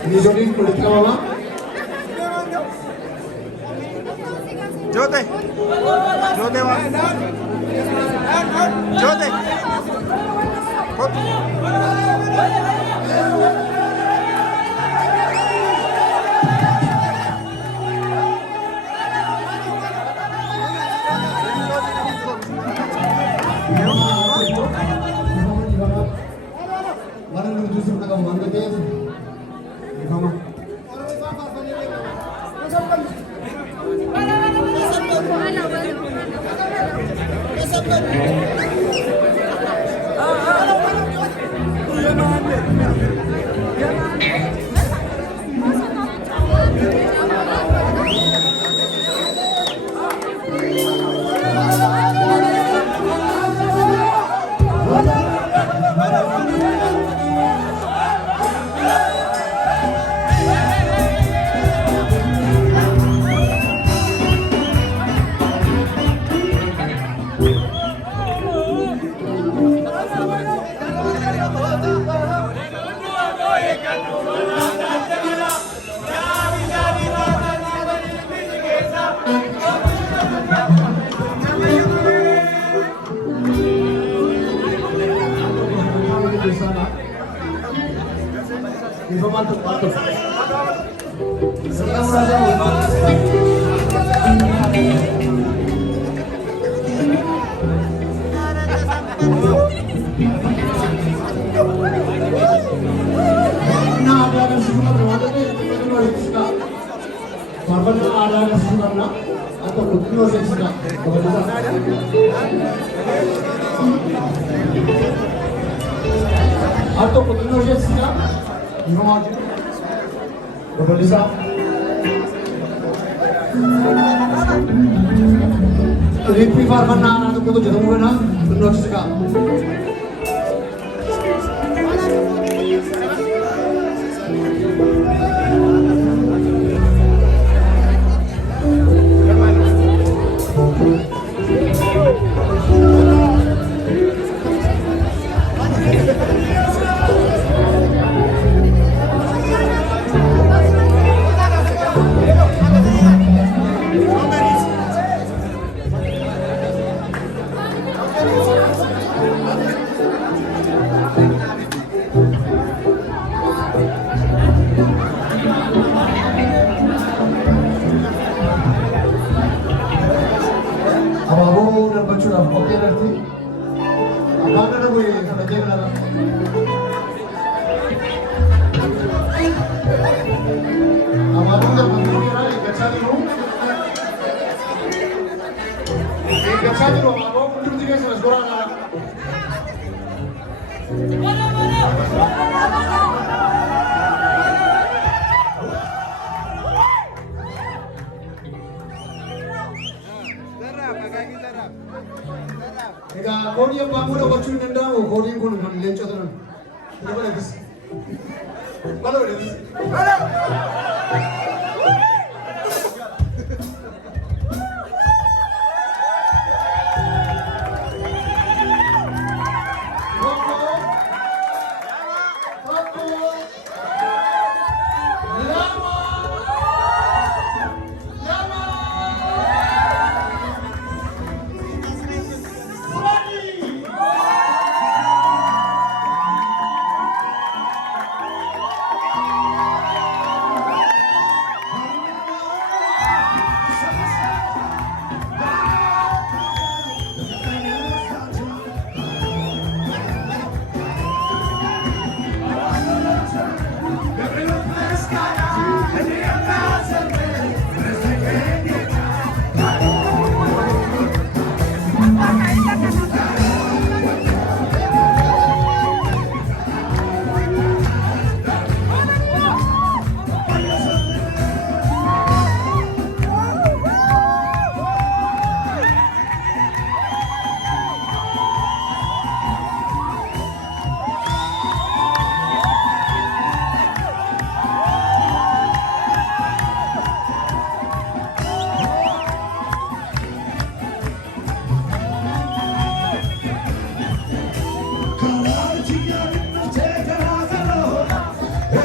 Ini jodohin kulit ka mama. Jote. Jote wa. Jote. Kut. Mana lu justru nak kamu angkat dia? Mama. Mantap. Sekarang saja. Nah, ada sejumlah terwada ni, kita boleh suka. Marban ada sejumlah na, atau kita boleh suka. Atau kita boleh suka. Informasi, berpolisa. Repi farman na anak ko to jadong na, tunod siya. Ega Korea bangun apa curi nenda, Korea pun kan lencah tu. Ini mana bis? Mana bis?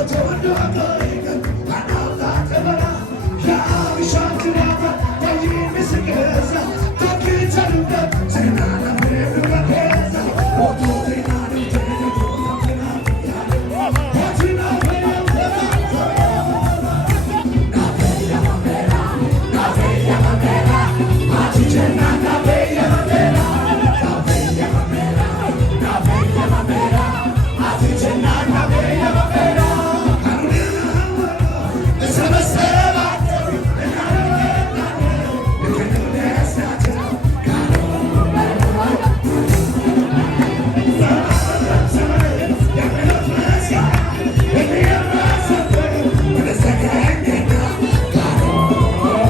Thank you.